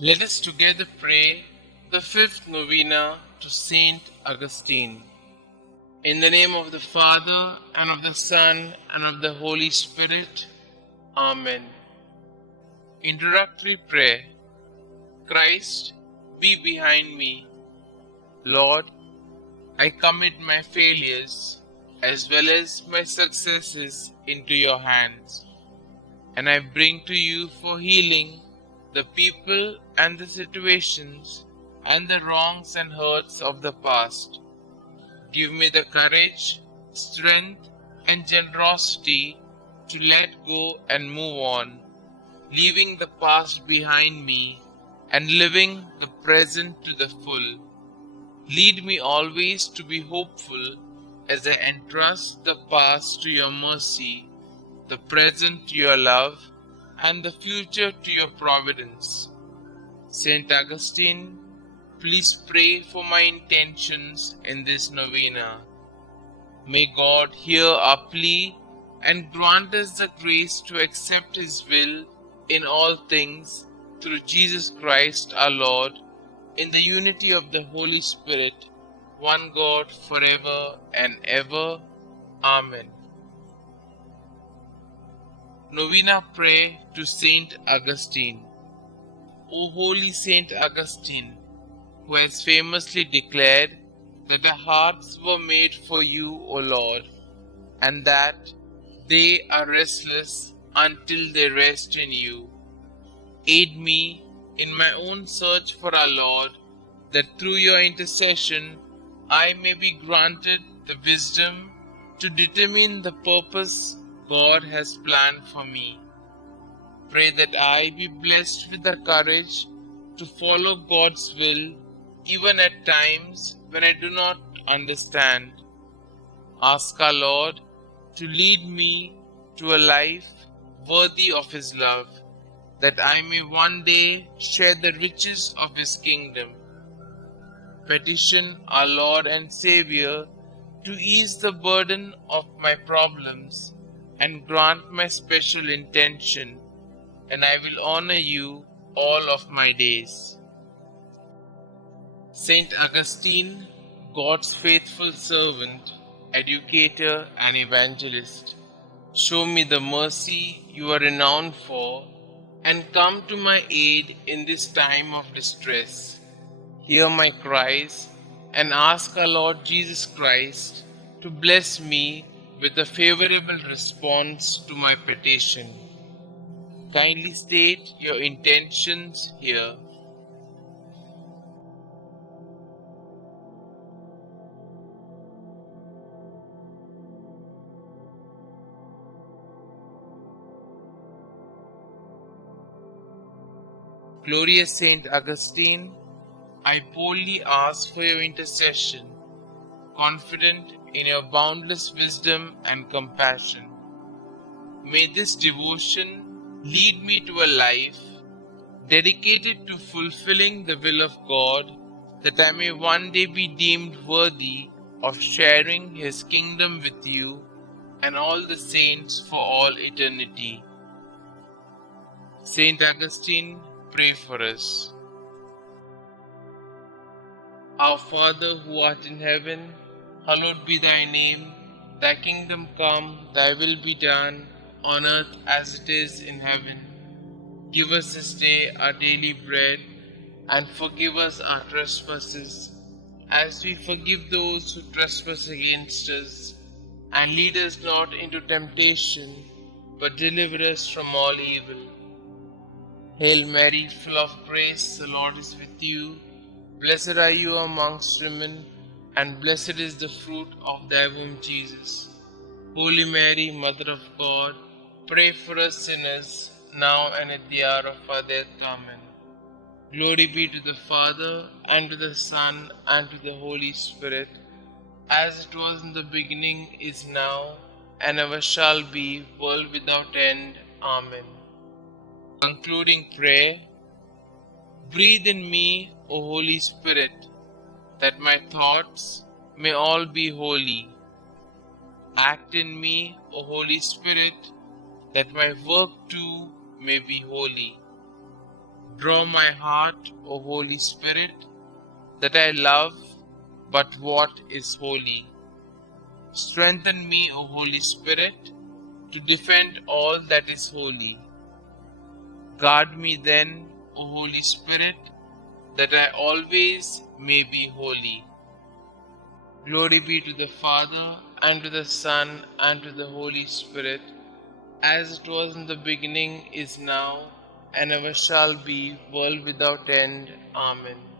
Let us together pray the fifth novena to St Augustine. In the name of the Father, and of the Son, and of the Holy Spirit. Amen. Introductory prayer. Christ, be behind me. Lord, I commit my failures as well as my successes into your hands, and I bring to you for healing the people and the situations and the wrongs and hurts of the past. Give me the courage, strength, and generosity to let go and move on, leaving the past behind me and living the present to the full. Lead me always to be hopeful as I entrust the past to your mercy, the present to your love, and the future to your providence. St. Augustine, please pray for my intentions in this novena. May God hear our plea and grant us the grace to accept His will in all things through Jesus Christ our Lord, in the unity of the Holy Spirit, one God forever and ever. Amen. Novena Prayer to St Augustine. O holy St Augustine, who has famously declared that our hearts were made for you, O Lord, and that they are restless until they rest in you. Aid me in my own search for our Lord, that through your intercession I may be granted the wisdom to determine the purpose God has planned for me. Pray that I be blessed with the courage to follow God's will, even at times when I do not understand. Ask our Lord to lead me to a life worthy of His love, that I may one day share the riches of His kingdom. Petition our Lord and Xavier to ease the burden of my problems and grant my special intention, and I will honor you all of my days. St. Augustine, God's faithful servant, educator, and evangelist, show me the mercy you are renowned for, and come to my aid in this time of distress. Hear my cries, and ask our Lord Jesus Christ to bless me with a favorable response to my petition. Kindly state your intentions here. Glorious Saint Augustine, I boldly ask for your intercession, confident in your boundless wisdom and compassion. May this devotion lead me to a life dedicated to fulfilling the will of God, that I may one day be deemed worthy of sharing His kingdom with you and all the saints for all eternity. Saint Augustine, pray for us. Our Father who art in heaven, hallowed be thy name. Thy kingdom come, thy will be done, on earth as it is in heaven. Give us this day our daily bread, and forgive us our trespasses, as we forgive those who trespass against us. And lead us not into temptation, but deliver us from all evil. Hail Mary, full of grace, the Lord is with you. Blessed are you amongst women, and blessed is the fruit of thy womb, Jesus. Holy Mary, Mother of God, pray for us sinners, now and at the hour of our death. Amen. Glory be to the Father, and to the Son, and to the Holy Spirit, as it was in the beginning, is now, and ever shall be, world without end. Amen. Concluding prayer. Breathe in me, O Holy Spirit, that my thoughts may all be holy. Act in me, O Holy Spirit, that my work too may be holy. Draw my heart, O Holy Spirit, that I love but what is holy. Strengthen me, O Holy Spirit, to defend all that is holy. Guard me then, O Holy Spirit, that I always may be holy. Glory be to the Father, and to the Son, and to the Holy Spirit, as it was in the beginning, is now, and ever shall be, world without end. Amen.